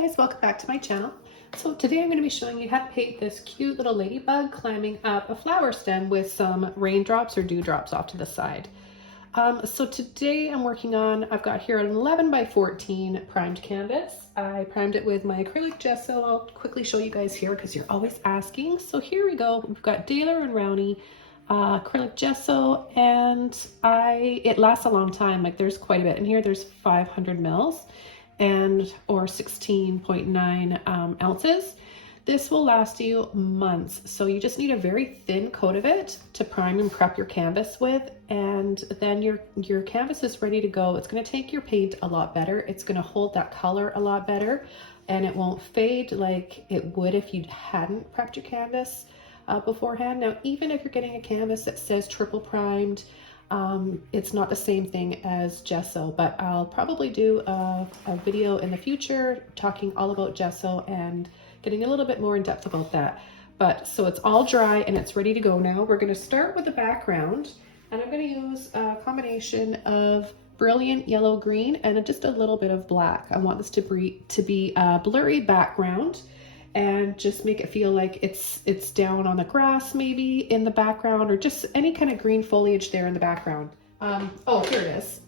guys, welcome back to my channel. So today I'm going to be showing you how to paint this cute little ladybug climbing up a flower stem with some raindrops or dewdrops off to the side. So today I'm working on, I've got here an 11 by 14 primed canvas. I primed it with my acrylic gesso. I'll quickly show you guys here because you're always asking. So here we go. We've got Daler and Rowney acrylic gesso, and it lasts a long time. Like there's quite a bit in here. There's 500 mils or 16.9 ounces. This will last you months. So you just need a very thin coat of it to prime and prep your canvas with, and then your canvas is ready to go. It's going to take your paint a lot better. It's going to hold that color a lot better, and it won't fade like it would if you hadn't prepped your canvas beforehand. Now, even if you're getting a canvas that says triple primed, it's not the same thing as gesso, but I'll probably do a video in the future talking all about gesso and getting a little bit more in depth about that. But so it's all dry and it's ready to go now. We're going to start with the background, and I'm going to use a combination of brilliant yellow green and just a little bit of black. I want this to be a blurry background and just make it feel like it's down on the grass maybe in the background, or just any kind of green foliage there in the background. Oh, here it is.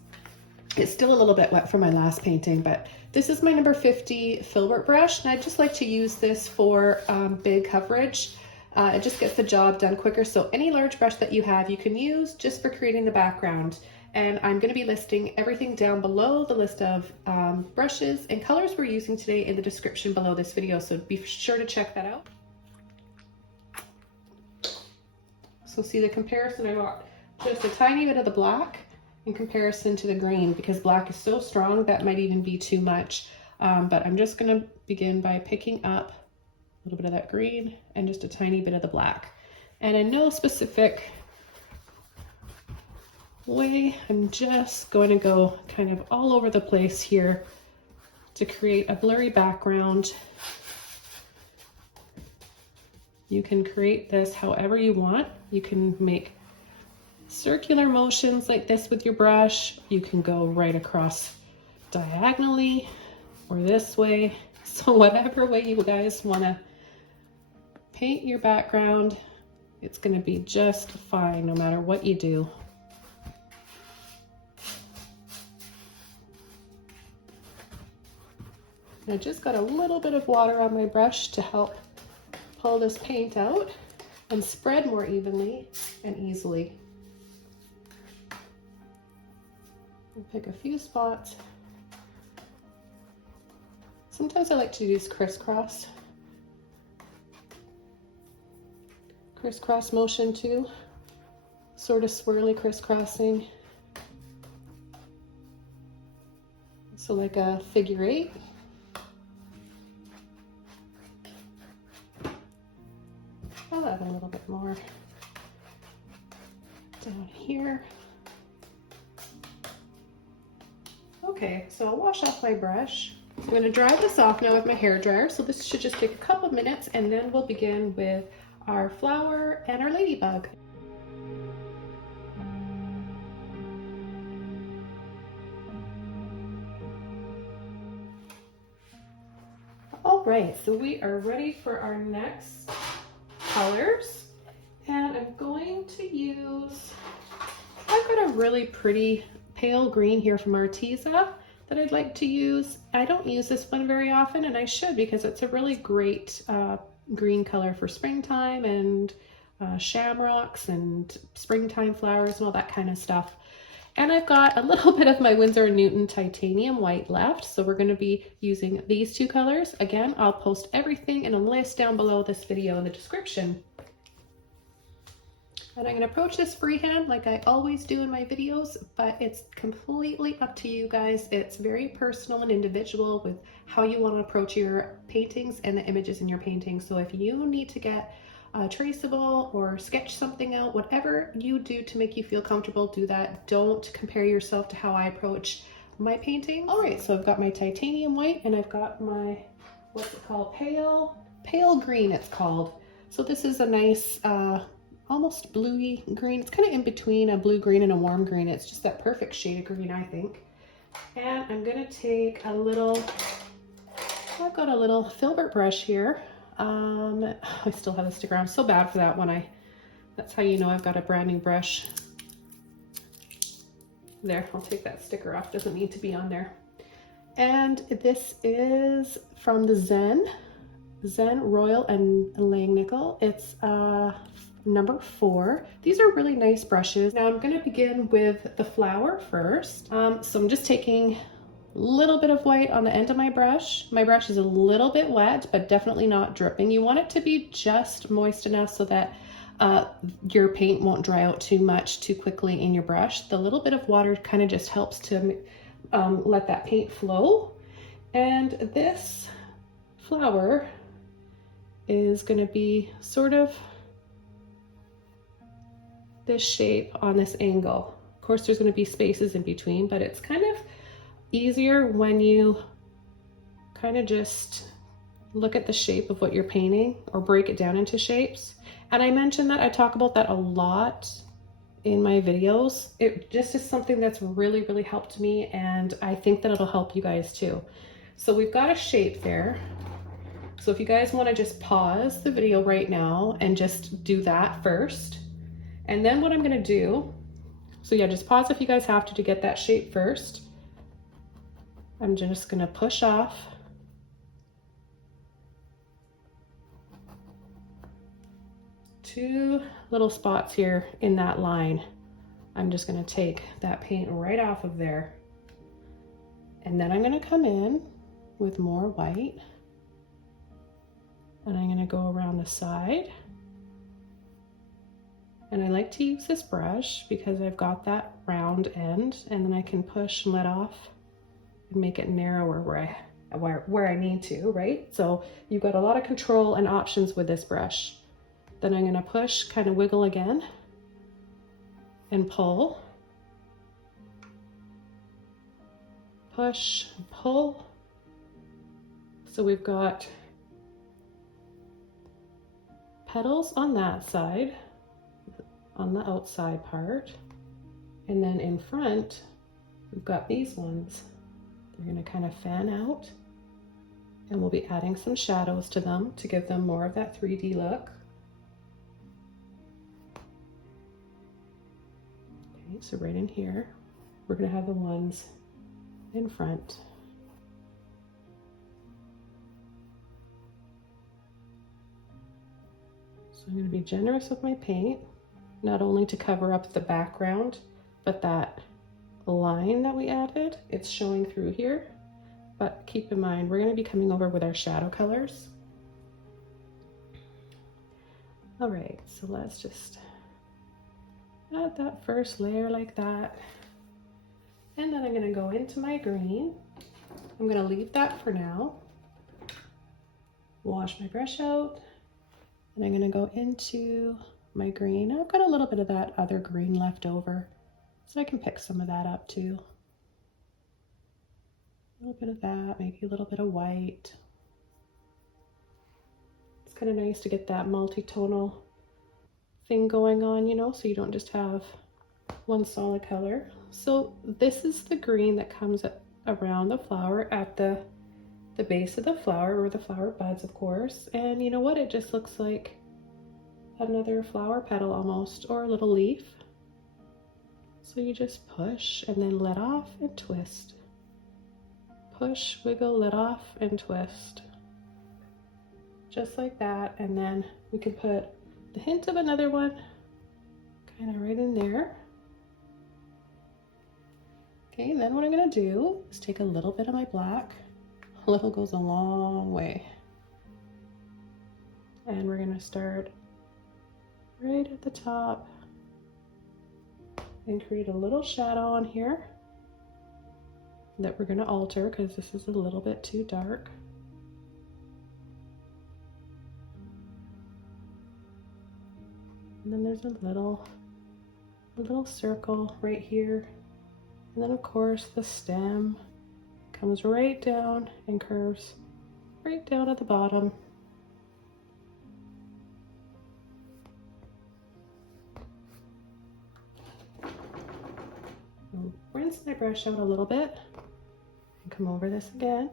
It's still a little bit wet from my last painting, but this is my number 50 Filbert brush, and I just like to use this for big coverage. It just gets the job done quicker. So any large brush that you have, you can use just for creating the background. And I'm going to be listing everything down below, the list of brushes and colors we're using today, in the description below this video. So be sure to check that out. So see the comparison, I got just a tiny bit of the black in comparison to the green, because black is so strong that might even be too much. But I'm just going to begin by picking up a little bit of that green and just a tiny bit of the black. And in no specific way, I'm just going to go kind of all over the place here to create a blurry background. You can create this however you want. You can make circular motions like this with your brush. You can go right across diagonally or this way. So whatever way you guys want to paint your background, it's going to be just fine no matter what you do. I just got a little bit of water on my brush to help pull this paint out and spread more evenly and easily. I'll pick a few spots. Sometimes I like to use crisscross motion too, sort of swirly crisscrossing. So like a figure 8. I'll add a little bit more down here. Okay, so I'll wash off my brush. I'm going to dry this off now with my hair dryer. So this should just take a couple minutes, and then we'll begin with our flower and our ladybug. All right, so we are ready for our next colors, and I'm going to use, I've got a really pretty pale green here from Arteza that I'd like to use. I don't use this one very often, and I should, because it's a really great green color for springtime and shamrocks and springtime flowers and all that kind of stuff. And I've got a little bit of my Winsor & Newton titanium white left, so we're going to be using these two colors. Again, I'll post everything in a list down below this video in the description. And I'm going to approach this freehand like I always do in my videos, but it's completely up to you guys. It's very personal and individual with how you want to approach your paintings and the images in your paintings. So if you need to get traceable or sketch something out, whatever you do to make you feel comfortable, do that. Don't compare yourself to how I approach my painting. All right, so I've got my titanium white, and I've got my, what's it called? Pale green it's called. So this is a nice, almost bluey green. It's kind of in between a blue green and a warm green. It's just that perfect shade of green, I think. And I'm gonna take a little So I've got a little Filbert brush here. I still have the sticker. I'm so bad for that one. That's how you know I've got a brand new brush. There, I'll take that sticker off. Doesn't need to be on there. And this is from the Zen Royal and Langnickel. It's number 4. These are really nice brushes. Now I'm going to begin with the flower first. So I'm just taking a little bit of white on the end of my brush. My brush is a little bit wet, but definitely not dripping. You want it to be just moist enough so that your paint won't dry out too much too quickly in your brush. The little bit of water kind of just helps to let that paint flow. And this flower is going to be sort of this shape on this angle. Of course, there's going to be spaces in between, but it's kind of easier when you kind of just look at the shape of what you're painting or break it down into shapes. And I mentioned that I talk about that a lot in my videos. It just is something that's really, really helped me, and I think that it'll help you guys too. So we've got a shape there. So if you guys want to just pause the video right now and just do that first. And then what I'm going to do, so yeah, just pause if you guys have to get that shape first. I'm just going to push off. Two little spots here in that line. I'm just going to take that paint right off of there. And then I'm going to come in with more white. And I'm going to go around the side. And I like to use this brush because I've got that round end, and then I can push and let off and make it narrower where I need to, right? So you've got a lot of control and options with this brush. Then I'm going to push, kind of wiggle again, and pull. Push, pull. So we've got petals on that side, on the outside part, and then in front we've got these ones. They're going to kind of fan out, and we'll be adding some shadows to them to give them more of that 3D look. Okay, so right in here we're going to have the ones in front. So I'm going to be generous with my paint, not only to cover up the background, but that line that we added, it's showing through here. But keep in mind, we're going to be coming over with our shadow colors. All right, so let's just add that first layer like that. And then I'm going to go into my green. I'm going to leave that for now. Wash my brush out. And I'm going to go into my green. I've got a little bit of that other green left over, so I can pick some of that up too. A little bit of that, maybe a little bit of white. It's kind of nice to get that multi-tonal thing going on, you know, so you don't just have one solid color. So this is the green that comes around the flower at the base of the flower, or the flower buds, of course. And you know what? It just looks like another flower petal almost, or a little leaf. So you just push and then let off and twist. Push, wiggle, let off and twist. Just like that. And then we can put the hint of another one kind of right in there. Okay, and then what I'm going to do is take a little bit of my black. A little goes a long way. And we're going to start right at the top and create a little shadow on here that we're going to alter because this is a little bit too dark. And then there's a little circle right here. And then of course the stem comes right down and curves right down at the bottom. I'll rinse my brush out a little bit and come over this again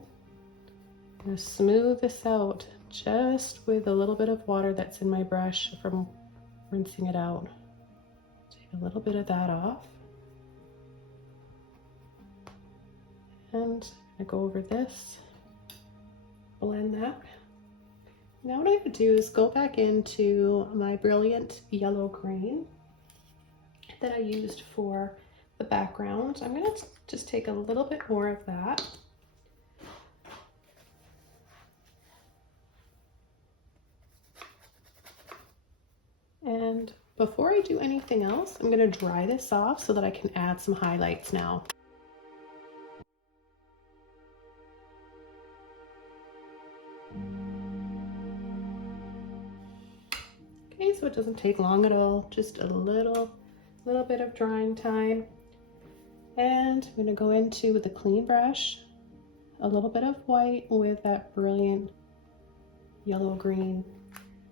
going to smooth this out just with a little bit of water that's in my brush from rinsing it out. Take a little bit of that off. And I go over this, blend that. Now what I'm going to do is go back into my brilliant yellow green that I used for the background. I'm going to just take a little bit more of that. And before I do anything else, I'm going to dry this off so that I can add some highlights now. Okay, so it doesn't take long at all, just a little bit of drying time. And I'm going to go into with a clean brush, a little bit of white with that brilliant yellow green.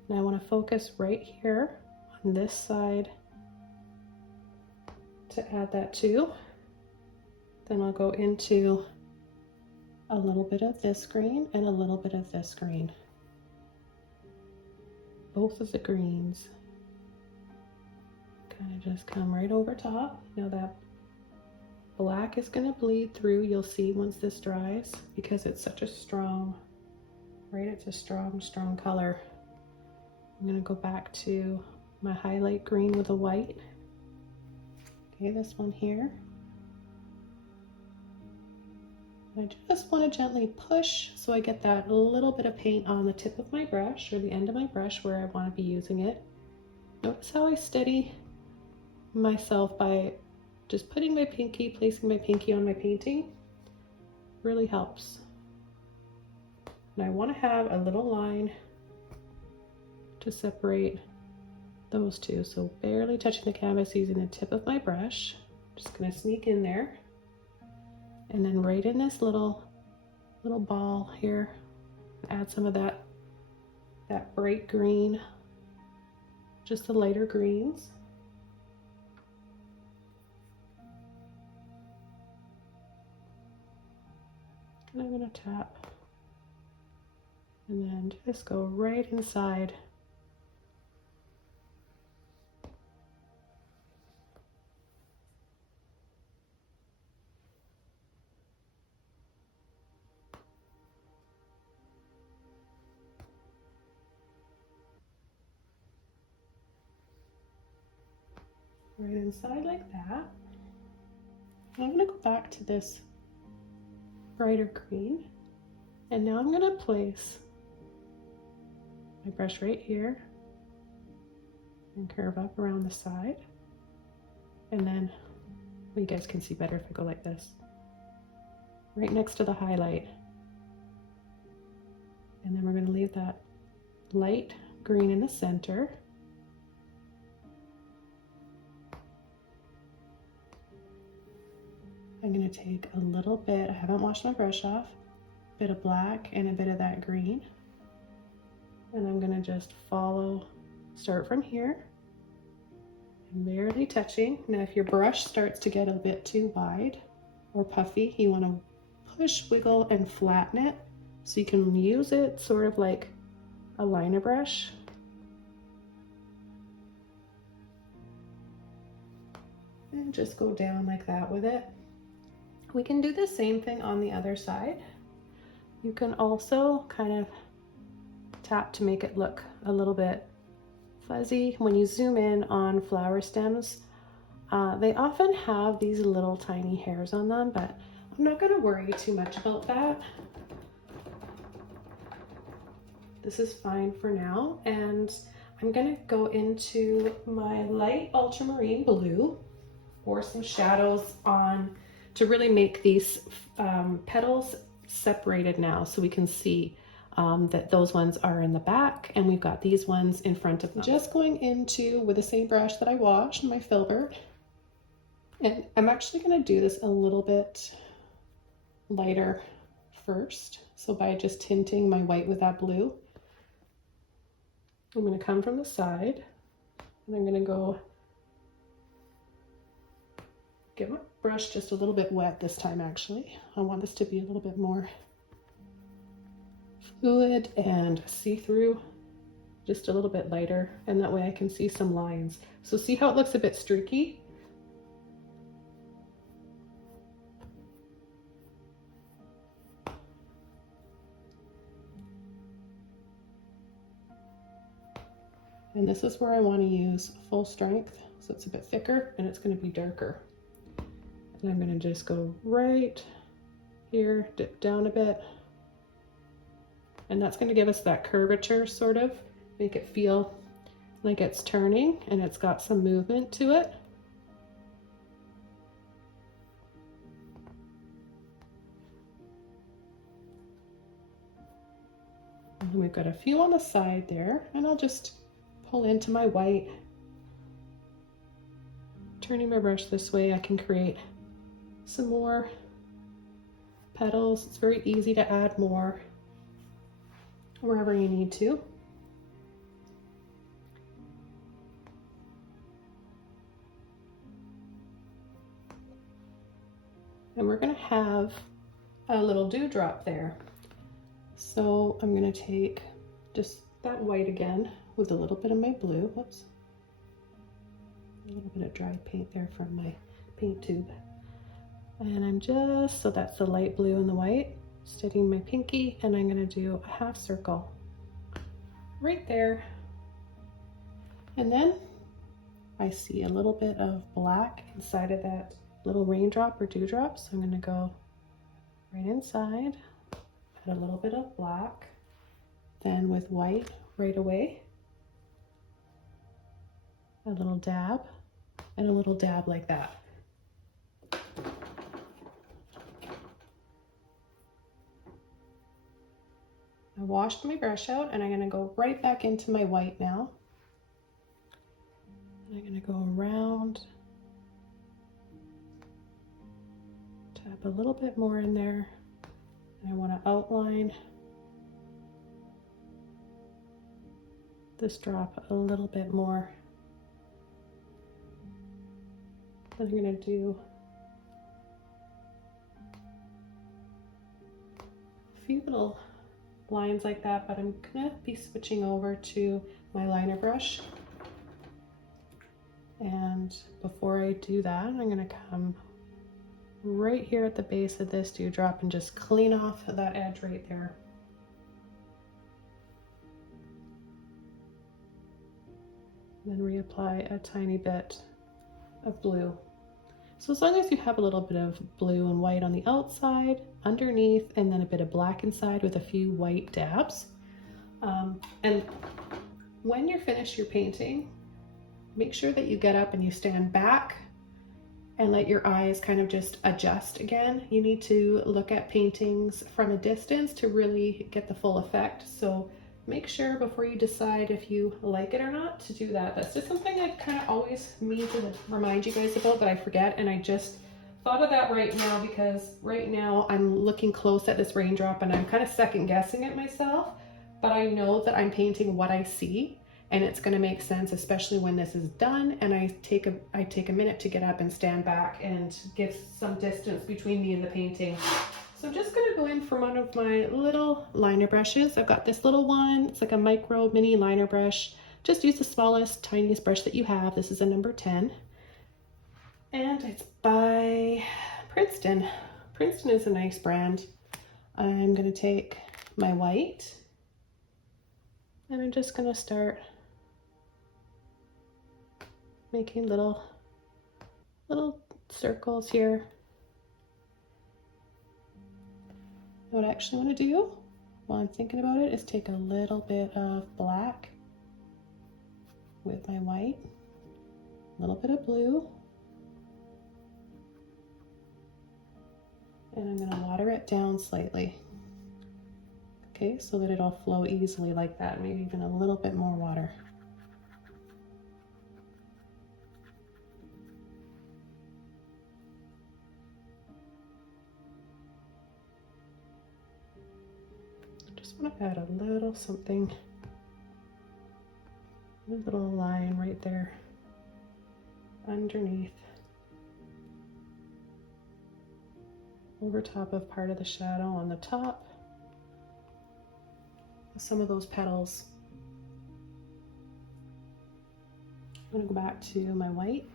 And I want to focus right here on this side to add that too. Then I'll go into a little bit of this green and a little bit of this green. Both of the greens. Kind of just come right over top. Now that black is going to bleed through, you'll see once this dries, because it's such a strong, right? It's a strong color. I'm going to go back to my highlight green with a white. Okay, this one here. I just want to gently push so I get that little bit of paint on the tip of my brush or the end of my brush where I want to be using it. Notice how I steady myself by just putting my pinky, placing my pinky on my painting. Really helps. And I want to have a little line to separate those two. So barely touching the canvas using the tip of my brush. Just going to sneak in there. And then right in this little ball here, add some of that bright green, just the lighter greens. And I'm going to tap and then just go right inside. Right inside like that. I'm going to go back to this brighter green, and now I'm going to place my brush right here and curve up around the side, and then, well, you guys can see better if I go like this, right next to the highlight, and then we're going to leave that light green in the center. I'm going to take a little bit, I haven't washed my brush off, a bit of black and a bit of that green. And I'm going to just start from here, and barely touching. Now if your brush starts to get a bit too wide or puffy, you want to push, wiggle, and flatten it so you can use it sort of like a liner brush. And just go down like that with it. We can do the same thing on the other side. You can also kind of tap to make it look a little bit fuzzy. When you zoom in on flower stems, they often have these little tiny hairs on them, but I'm not going to worry too much about that. This is fine for now, and I'm going to go into my light ultramarine blue or some shadows on to really make these petals separated now, so we can see that those ones are in the back and we've got these ones in front of them. Just going into, with the same brush that I washed, my Filbert, and I'm actually going to do this a little bit lighter first. So by just tinting my white with that blue, I'm going to come from the side and I'm going to go get my brush just a little bit wet this time. Actually, I want this to be a little bit more fluid and see-through, just a little bit lighter, and that way I can see some lines. So see how it looks a bit streaky? And this is where I want to use full strength, so it's a bit thicker and it's going to be darker. And I'm going to just go right here, dip down a bit, and that's going to give us that curvature, sort of make it feel like it's turning and it's got some movement to it. And we've got a few on the side there, and I'll just pull into my white. Turning my brush this way, I can create some more petals. It's very easy to add more wherever you need to. And we're going to have a little dewdrop there. So I'm going to take just that white again with a little bit of my blue. Whoops. A little bit of dry paint there from my paint tube. And I'm just, so that's the light blue and the white, steadying my pinky, and I'm going to do a half circle right there. And then I see a little bit of black inside of that little raindrop or dewdrop, so I'm going to go right inside, add a little bit of black, then with white right away, a little dab, and a little dab like that. I washed my brush out, and I'm going to go right back into my white now. And I'm going to go around, tap a little bit more in there, and I want to outline this drop a little bit more. Then I'm going to do a few little lines like that, but I'm going to be switching over to my liner brush. And before I do that, I'm going to come right here at the base of this dewdrop and just clean off that edge right there. Then reapply a tiny bit of blue. So as long as you have a little bit of blue and white on the outside, underneath, and then a bit of black inside with a few white dabs. And when you're finished your painting, make sure that you get up and you stand back and let your eyes kind of just adjust again. You need to look at paintings from a distance to really get the full effect. So make sure before you decide if you like it or not to do that. That's just something I kind of always need to remind you guys about, but I forget, and I just thought of that right now because right now I'm looking close at this raindrop and I'm kind of second guessing it myself, but I know that I'm painting what I see, and it's going to make sense, especially when this is done and I take a minute to get up and stand back and give some distance between me and the painting. So I'm just going to go in for one of my little liner brushes. I've got this little one. It's like a micro mini liner brush. Just use the smallest, tiniest brush that you have. This is a number 10. And it's by Princeton. Princeton is a nice brand. I'm going to take my white and I'm just going to start making little circles here. What I actually want to do while I'm thinking about it is take a little bit of black with my white, a little bit of blue, and I'm going to water it down slightly. Okay, so that it'll flow easily like that, maybe even a little bit more water. I'm going to add a little something, a little line right there underneath, over top of part of the shadow on the top. some of those petals. I'm going to go back to my white.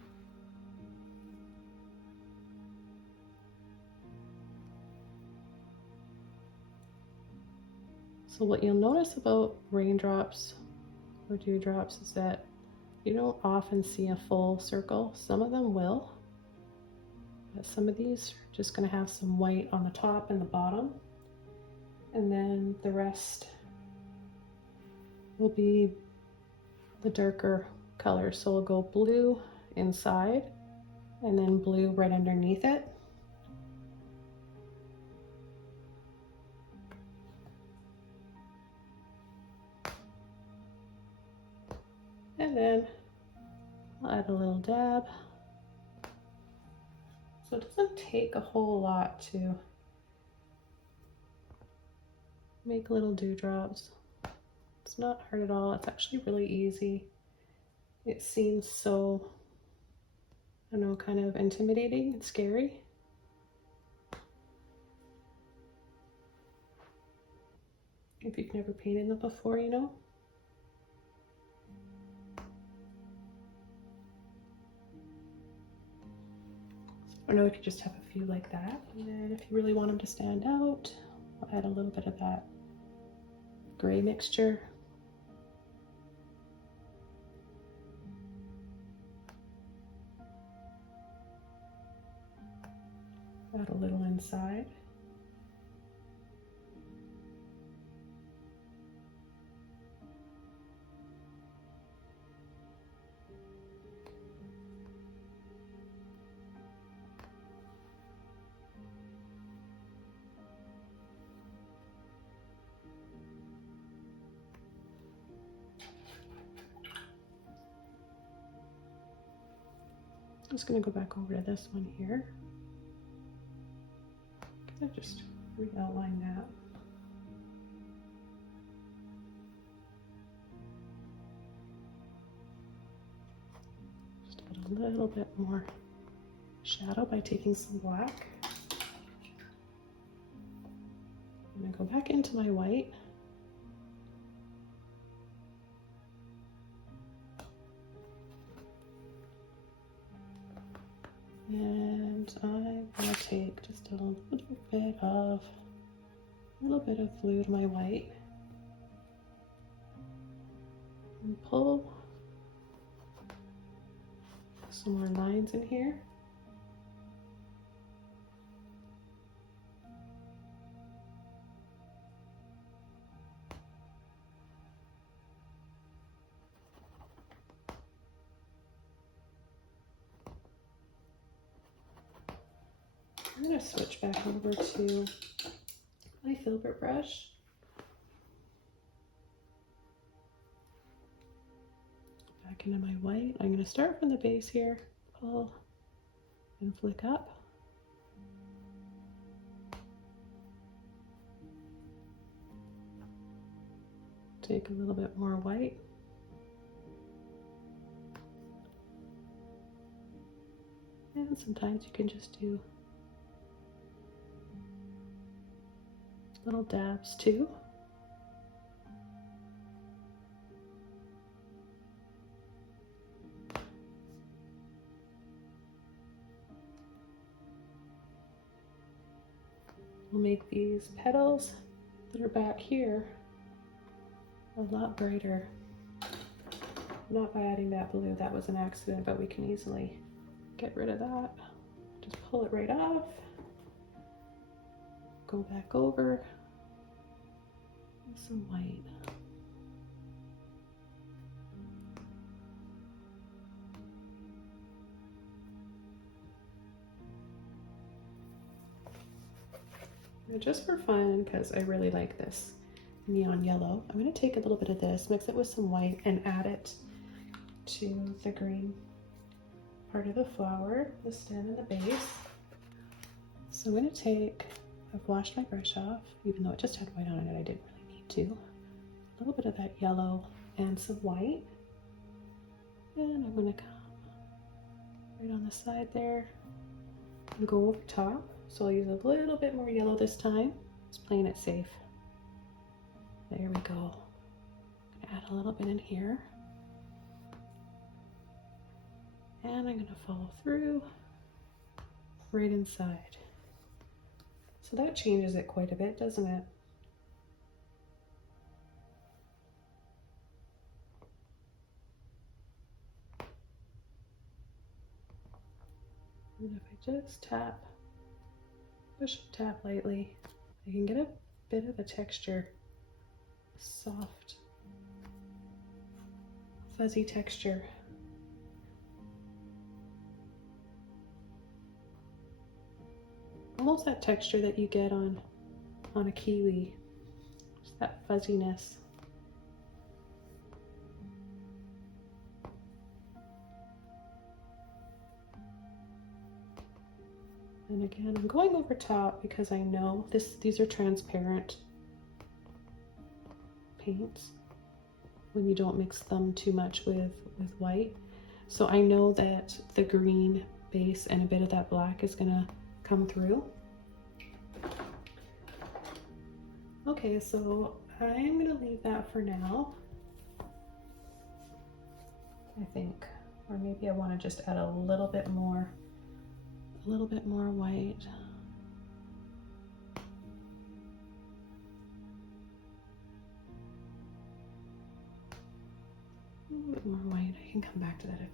So what you'll notice about raindrops or dewdrops is that you don't often see a full circle. Some of them will, but some of these are just going to have some white on the top and the bottom, and then the rest will be the darker color. So we'll go blue inside and then blue right underneath it. And then I'll add a little dab. So it doesn't take a whole lot to make little dewdrops. It's not hard at all. It's actually really easy. It seems so, I don't know, kind of intimidating and scary. If you've never painted them before, you know. I know if you just have a few like that, and then if you really want them to stand out, I'll add a little bit of that gray mixture. Add a little inside. I'm just going to go back over to this one here. I just re-outline that. Just add a little bit more shadow by taking some black. I'm going to go back into my white. And I'm going to take just a little bit of blue to my white and pull some more lines in here. I'm going to switch back over to my Filbert brush. Back into my white. I'm going to start from the base here, pull and flick up. Take a little bit more white. And sometimes you can just do little dabs too. We'll make these petals that are back here a lot brighter. Not by adding that blue, that was an accident, but we can easily get rid of that. Just pull it right off. Go back over with some white. Now just for fun, because I really like this neon yellow, I'm going to take a little bit of this, mix it with some white, and add it to the green part of the flower, the stem and the base. So I'm going to take, I've washed my brush off, even though it just had white on it, I didn't really need to. A little bit of that yellow and some white. And I'm going to come right on the side there and go over top. So I'll use a little bit more yellow this time, just playing it safe. There we go. Add a little bit in here. And I'm gonna follow through right inside. So that changes it quite a bit, doesn't it? And if I just tap, push and tap lightly, I can get a bit of a texture, soft, fuzzy texture. Almost that texture that you get on a kiwi, just that fuzziness. And again, I'm going over top because I know these are transparent paints when you don't mix them too much with white. So I know that the green base and a bit of that black is gonna come through. Okay, so I'm gonna leave that for now, I think. Or maybe I wanna just add a little bit more white. A little bit more white. I can come back to that if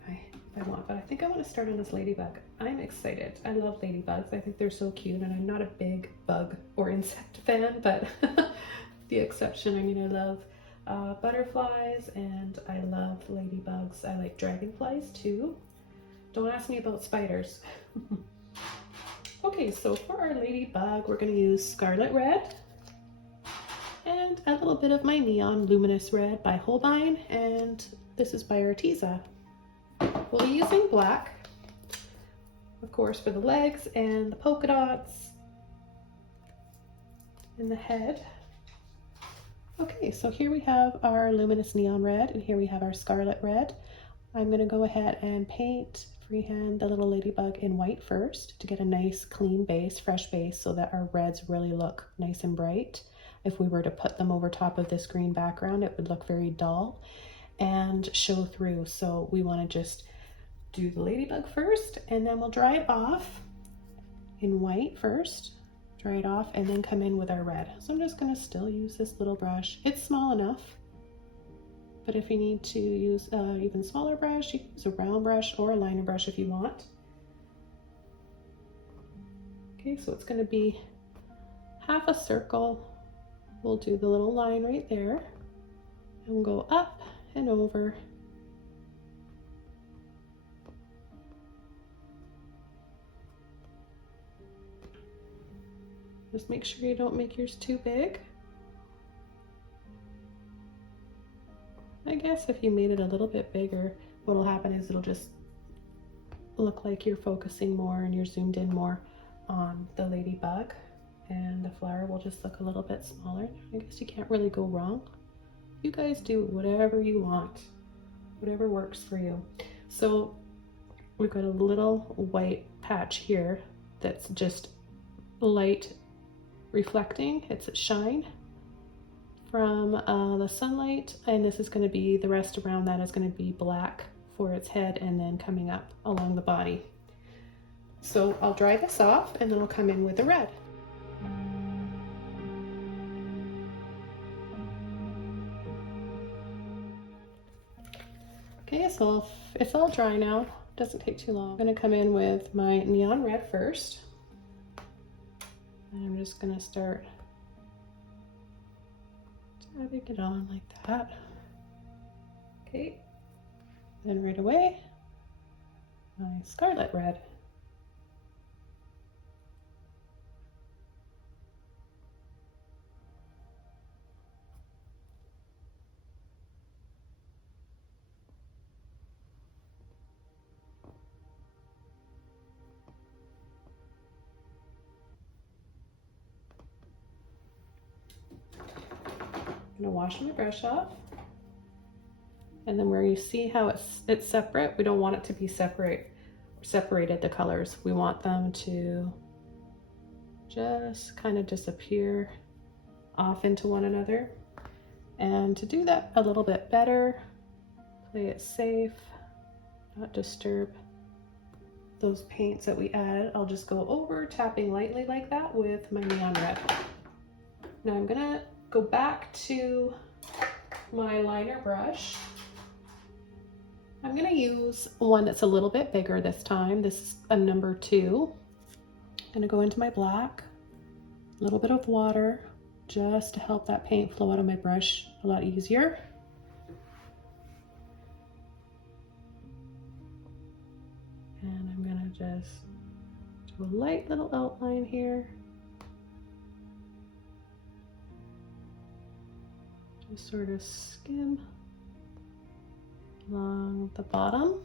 I want, but I think I want to start on this ladybug. I'm excited. I love ladybugs. I think they're so cute, and I'm not a big bug or insect fan, but the exception. I mean, I love butterflies and I love ladybugs. I like dragonflies too. Don't ask me about spiders. Okay, so for our ladybug, we're going to use Scarlet Red and a little bit of my Neon Luminous Red by Holbein, and this is by Arteza. We'll be using black, of course, for the legs and the polka dots in the head. Okay, so here we have our Luminous Neon Red, and here we have our Scarlet Red. I'm going to go ahead and paint freehand the little ladybug in white first to get a nice clean base, fresh base, so that our reds really look nice and bright. If we were to put them over top of this green background, it would look very dull and show through. So we want to just do the ladybug first, and then we'll dry it off in white first, dry it off, and then come in with our red. So I'm just going to still use this little brush. It's small enough, but if you need to use an even smaller brush, you can use a round brush or a liner brush if you want. Okay, so it's going to be half a circle. We'll do the little line right there, and we'll go up and over. Just make sure you don't make yours too big. I guess if you made it a little bit bigger, what'll happen is it'll just look like you're focusing more and you're zoomed in more on the ladybug, and the flower will just look a little bit smaller. I guess you can't really go wrong. You guys do whatever you want, whatever works for you. So we've got a little white patch here that's just light reflecting. It's a shine from the sunlight, and this is going to be, the rest around that is going to be black for its head and then coming up along the body. So I'll dry this off and then I'll come in with the red. Okay, so it's all dry now. Doesn't take too long. I'm going to come in with my neon red first, and I'm just going to start dabbing it on like that. Okay, then right away my scarlet red. I'm going to wash my brush off, and then where you see how it's separate, we don't want it to be separated, the colors. We want them to just kind of disappear off into one another. And to do that a little bit better, play it safe, not disturb those paints that we added, I'll just go over tapping lightly like that with my neon red. Now I'm gonna go back to my liner brush. I'm gonna use one that's a little bit bigger this time. This is a number 2. I'm gonna go into my black, a little bit of water, just to help that paint flow out of my brush a lot easier. And I'm gonna just do a light little outline here. Just sort of skim along the bottom.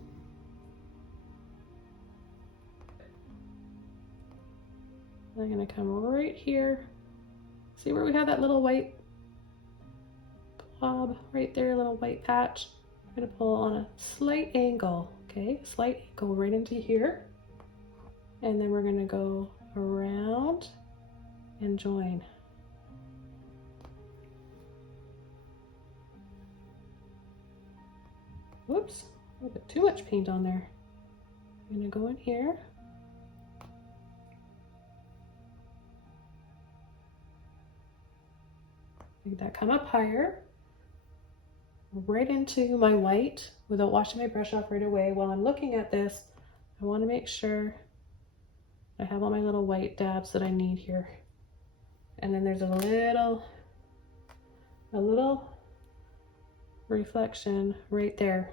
I'm gonna come right here. See where we have that little white blob right there, a little white patch? I'm gonna pull on a slight angle, okay? Slight angle right into here. And then we're gonna go around and join. Whoops, a little bit too much paint on there. I'm gonna go in here. Make that come up higher, right into my white without washing my brush off right away. While I'm looking at this, I want to make sure I have all my little white dabs that I need here. And then there's a little reflection right there.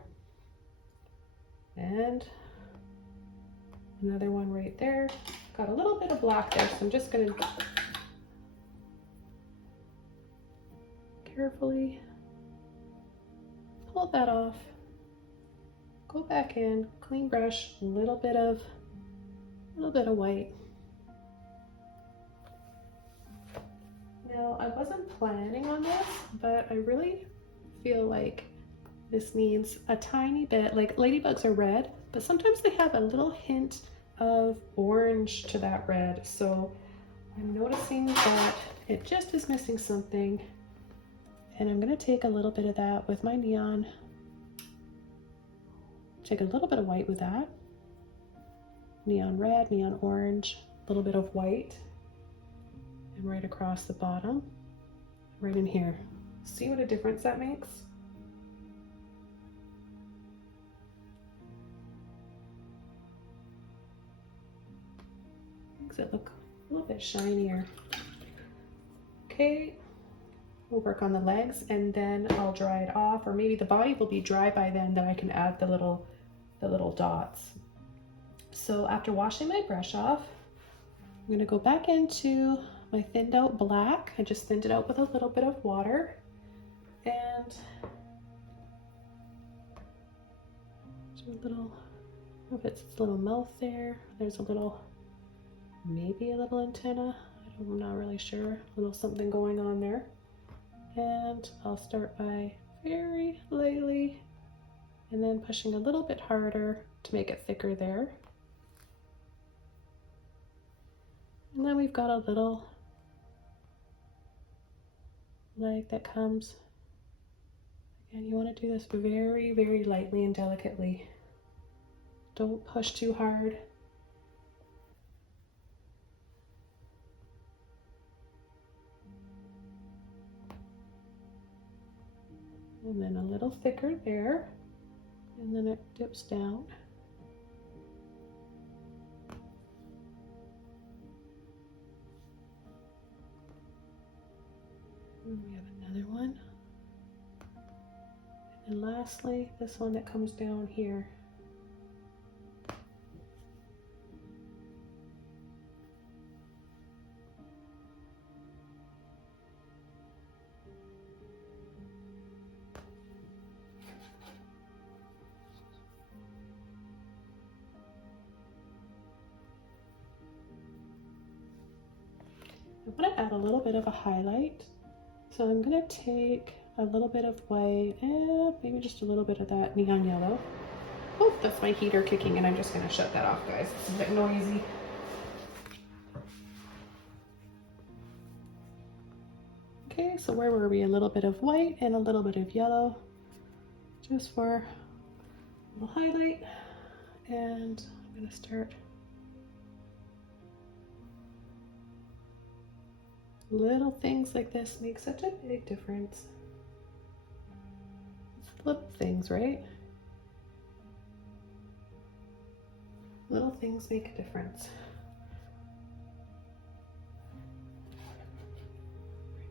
And another one right there. Got a little bit of black there, so I'm just gonna carefully pull that off, go back in, clean brush, a little bit of white. Now, I wasn't planning on this, but I really feel like this needs a tiny bit, like ladybugs are red, but sometimes they have a little hint of orange to that red. So I'm noticing that it just is missing something. And I'm gonna take a little bit of that with my neon. Take a little bit of white with that. Neon red, neon orange, a little bit of white. And right across the bottom, right in here. See what a difference that makes? Makes it look a little bit shinier. Okay. We'll work on the legs and then I'll dry it off, or maybe the body will be dry by then that I can add the little dots. So after washing my brush off, I'm gonna go back into my thinned out black. I just thinned it out with a little bit of water, and do a little, if it's a little mouth there, there's a little, maybe a little antenna, I'm not really sure, a little something going on there. And I'll start by very lightly and then pushing a little bit harder to make it thicker there. And then we've got a little leg that comes. Again, you want to do this very, very lightly and delicately. Don't push too hard. And then a little thicker there, and then it dips down. And we have another one. And lastly, this one that comes down here. I want to add a little bit of a highlight, so I'm going to take a little bit of white and maybe just a little bit of that neon yellow. Oh, that's my heater kicking, and I'm just going to shut that off, guys. It's a bit noisy. Okay, so where were we? A little bit of white and a little bit of yellow, just for a little highlight. And I'm gonna start little things like this make such a big difference. It's little things, right? Little things make a difference.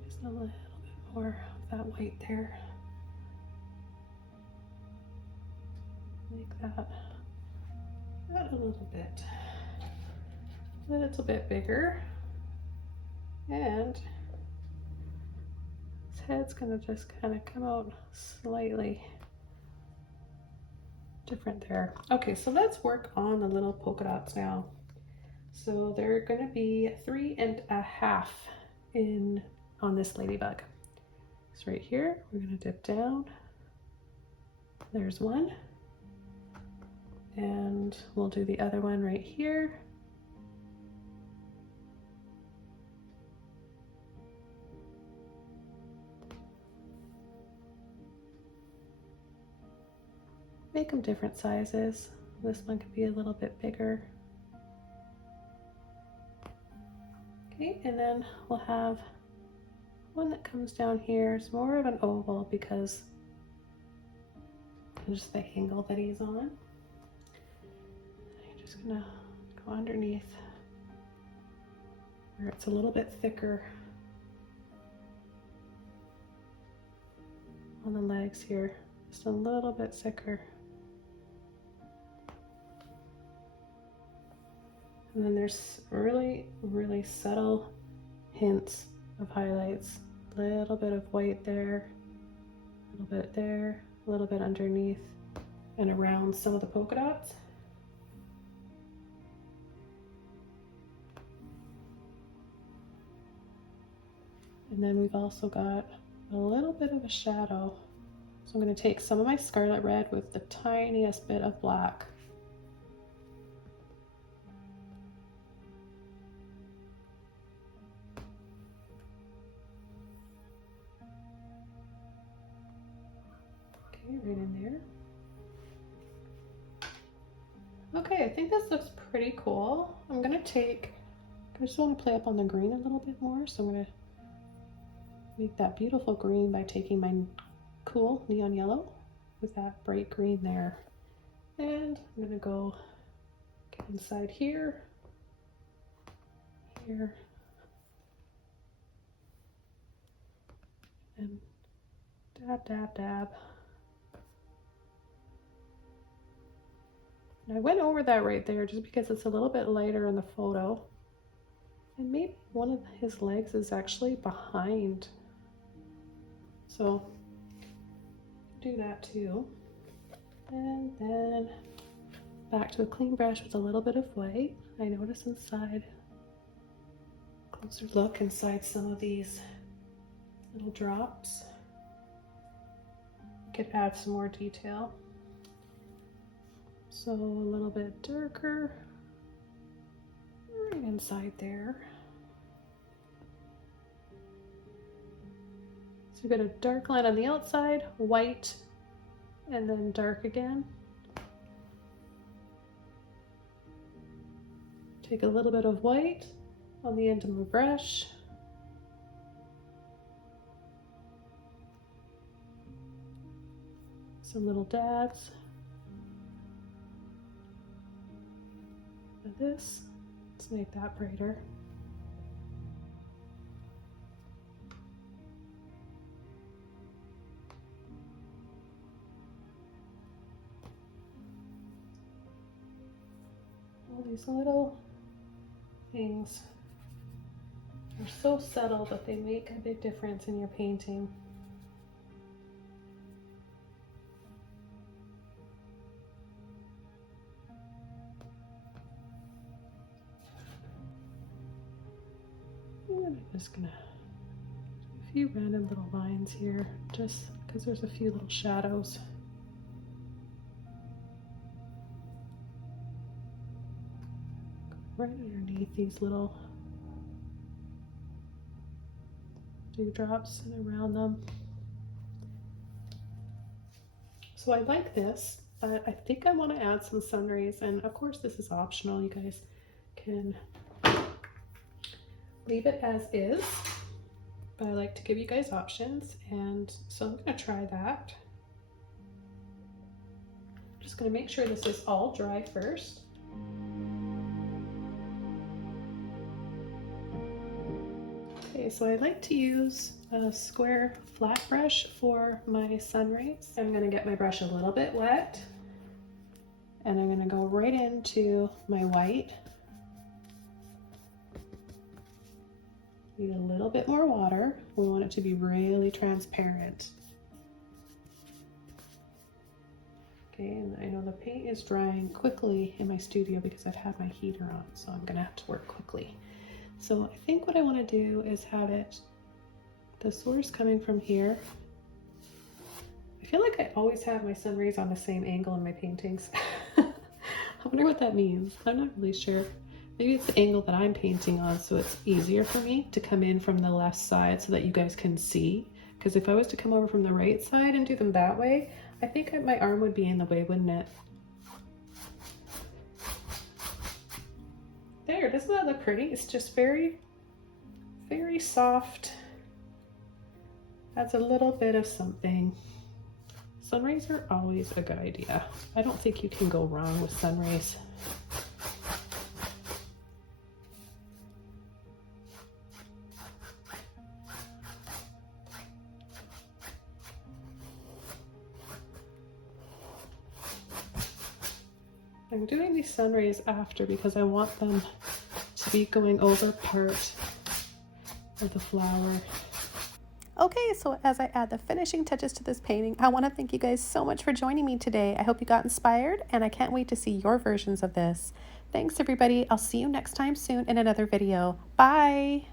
Just a little bit more of that white there. Make that a little bit bigger. And his head's gonna just kind of come out slightly different there. Okay, so let's work on the little polka dots now. So they're gonna be 3.5 in on this ladybug. So right here, we're gonna dip down. There's one. And we'll do the other one right here. Make them different sizes. This one could be a little bit bigger. Okay, and then we'll have one that comes down here. It's more of an oval because of just the angle that he's on. I'm just gonna go underneath where it's a little bit thicker on the legs here. Just a little bit thicker. And then there's really, really subtle hints of highlights. A little bit of white there, a little bit there, a little bit underneath and around some of the polka dots. And then we've also got a little bit of a shadow. So I'm going to take some of my Scarlet red with the tiniest bit of black. Okay, right in there. Okay, I think this looks pretty cool. I just want to play up on the green a little bit more, so I'm going to make that beautiful green by taking my cool neon yellow with that bright green there. And I'm going to go get inside here, here, and dab, dab, dab. And I went over that right there just because it's a little bit lighter in the photo. And maybe one of his legs is actually behind. So do that too. And then back to a clean brush with a little bit of white. I notice inside, closer look inside some of these little drops. Could add some more detail. So a little bit darker right inside there. So we've got a dark line on the outside, white, and then dark again. Take a little bit of white on the end of my brush. Some little dabs. Like this. Let's make that brighter. All these little things are so subtle, but they make a big difference in your painting. And I'm just gonna do a few random little lines here, just because there's a few little shadows. Right underneath these little dewdrops and around them. So I like this, but I think I want to add some sun rays, and of course this is optional. You guys can leave it as is, but I like to give you guys options, and so I'm going to try that. Just going to make sure this is all dry first. Okay, so I like to use a square flat brush for my sun rays. I'm going to get my brush a little bit wet, and I'm going to go right into my white. Need a little bit more water. We want it to be really transparent. Okay, and I know the paint is drying quickly in my studio because I've had my heater on, so I'm gonna have to work quickly. So I think what I want to do is have it, the source coming from here. I feel like I always have my sun rays on the same angle in my paintings. I wonder what that means. I'm not really sure. Maybe it's the angle that I'm painting on, so it's easier for me to come in from the left side so that you guys can see. Because if I was to come over from the right side and do them that way, I think my arm would be in the way, wouldn't it? There, doesn't that look pretty? It's just very, very soft. Adds a little bit of something. Sun rays are always a good idea. I don't think you can go wrong with sun rays. I'm doing these sun rays after because I want them to be going over part of the flower. Okay, so as I add the finishing touches to this painting, I want to thank you guys so much for joining me today. I hope you got inspired, and I can't wait to see your versions of this. Thanks everybody. I'll see you next time soon in another video. Bye!